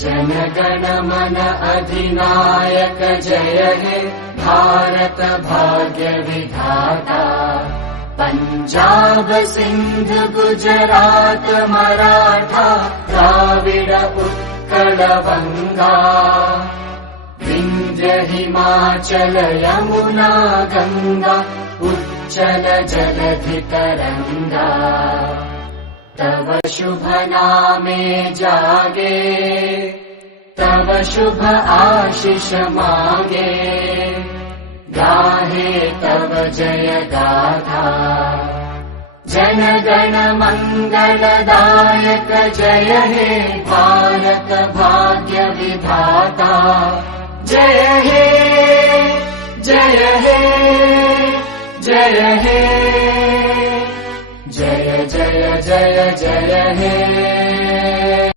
जनगण मन अधिनायक जय हे भारत भाग्य विधाता। पंजाब सिंध गुजरात मराठा द्राविड उत्कल बंगा। विंध्य हिमाचल यमुना गंगा उच्चल जलधि तरंगा। तव शुभ नामे जागे तव शुभ आशीष मांगे। गाहे तव जय गाथा जनगण मंगलदायक जय हे भारत भाग्य विधाता। जय हे जय हे जय हे जय जय जय जय हे।